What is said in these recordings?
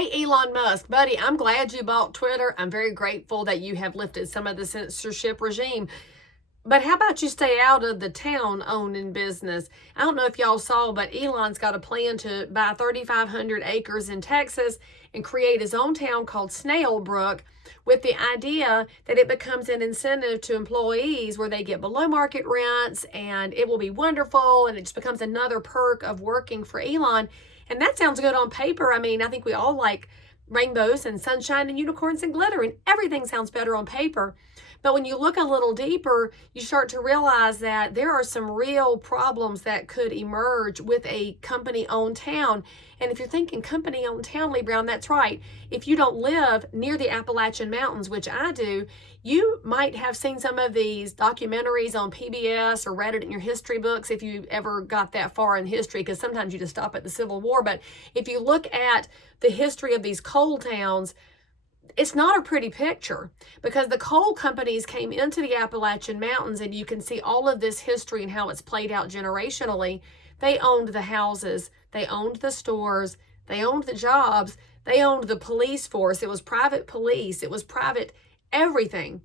Hey, Elon Musk, buddy, I'm glad you bought Twitter. I'm very grateful that you have lifted some of the censorship regime. But how about you stay out of the town owning business? I don't know if y'all saw, but Elon's got a plan to buy 3,500 acres in Texas and create his own town called Snailbrook, with the idea that it becomes an incentive to employees where they get below market rents and it will be wonderful, and it just becomes another perk of working for Elon. And that sounds good on paper. I mean, I think we all like rainbows and sunshine and unicorns and glitter, and everything sounds better on paper. But when you look a little deeper, you start to realize that there are some real problems that could emerge with a company-owned town. And if you're thinking company-owned town, Leigh Brown, that's right. If you don't live near the Appalachian Mountains, which I do, you might have seen some of these documentaries on PBS or read it in your history books if you ever got that far in history, because sometimes you just stop at the Civil War. But if you look at the history of these coal towns, it's not a pretty picture, because the coal companies came into the Appalachian Mountains, and you can see all of this history and how it's played out generationally. They owned the houses, they owned the stores, they owned the jobs, they owned the police force. It was private police, it was private everything.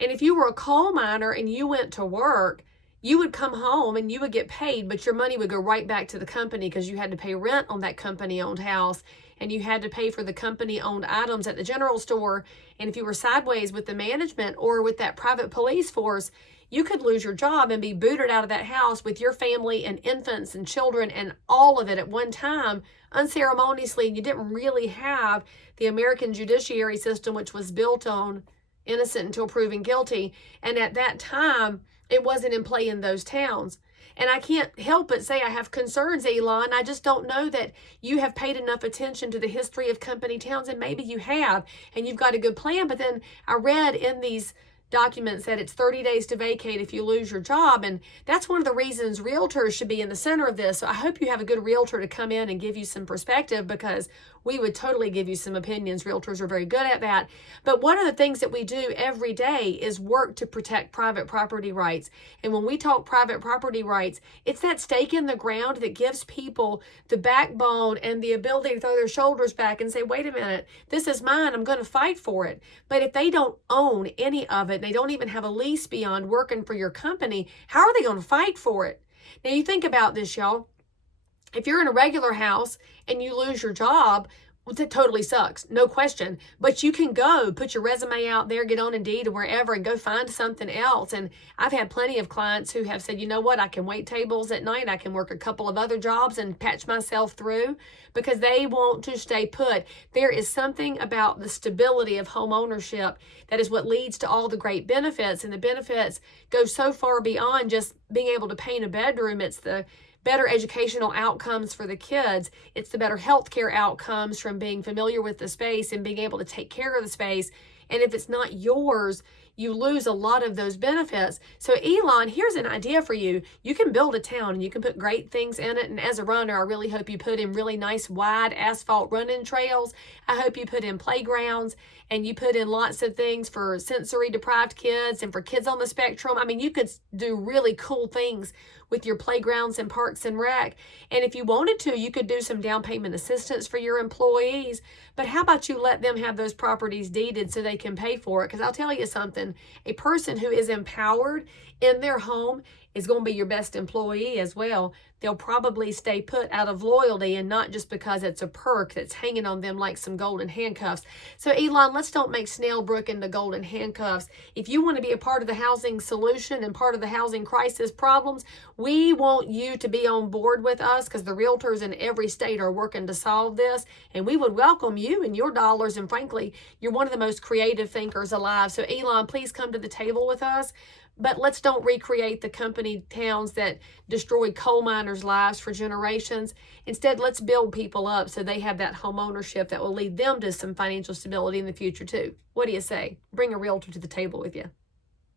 And if you were a coal miner and you went to work, you would come home and you would get paid, but your money would go right back to the company because you had to pay rent on that company-owned house, and you had to pay for the company-owned items at the general store. And if you were sideways with the management or with that private police force, you could lose your job and be booted out of that house with your family and infants and children and all of it at one time, unceremoniously. You didn't really have the American judiciary system, which was built on innocent until proven guilty. And at that time, it wasn't in play in those towns. And I can't help but say I have concerns, Elon. I just don't know that you have paid enough attention to the history of company towns, and maybe you have, and you've got a good plan. But then I read in these documents that it's 30 days to vacate if you lose your job, and that's one of the reasons realtors should be in the center of this. So I hope you have a good realtor to come in and give you some perspective, because we would totally give you some opinions. Realtors are very good at that. But one of the things that we do every day is work to protect private property rights. And when we talk private property rights, it's that stake in the ground that gives people the backbone and the ability to throw their shoulders back and say, wait a minute, this is mine, I'm going to fight for it. But if they don't own any of it, they don't even have a lease beyond working for your company, how are they going to fight for it? Now you think about this, y'all. If you're in a regular house and you lose your job, well, that totally sucks, no question. But you can go put your resume out there, get on Indeed or wherever, and go find something else. And I've had plenty of clients who have said, you know what, I can wait tables at night, I can work a couple of other jobs and patch myself through, because they want to stay put. There is something about the stability of home ownership that is what leads to all the great benefits. And the benefits go so far beyond just being able to paint a bedroom. It's the better educational outcomes for the kids. It's the better healthcare outcomes from being familiar with the space and being able to take care of the space. And if it's not yours, you lose a lot of those benefits. So Elon, here's an idea for you. You can build a town and you can put great things in it. And as a runner, I really hope you put in really nice wide asphalt running trails. I hope you put in playgrounds, and you put in lots of things for sensory deprived kids and for kids on the spectrum. I mean, you could do really cool things with your playgrounds and parks and rec. And if you wanted to, you could do some down payment assistance for your employees. But how about you let them have those properties deeded so they can pay for it? Because I'll tell you something, a person who is empowered in their home is going to be your best employee as well. They'll probably stay put out of loyalty and not just because it's a perk that's hanging on them like some golden handcuffs. So Elon, let's don't make Snailbrook into golden handcuffs. If you want to be a part of the housing solution and part of the housing crisis problems, we want you to be on board with us, because the realtors in every state are working to solve this, and we would welcome you and your dollars. And frankly, you're one of the most creative thinkers alive. So Elon, please come to the table with us. But let's don't recreate the company towns that destroyed coal miners' lives for generations. Instead, let's build people up so they have that home ownership that will lead them to some financial stability in the future too. What do you say? Bring a realtor to the table with you.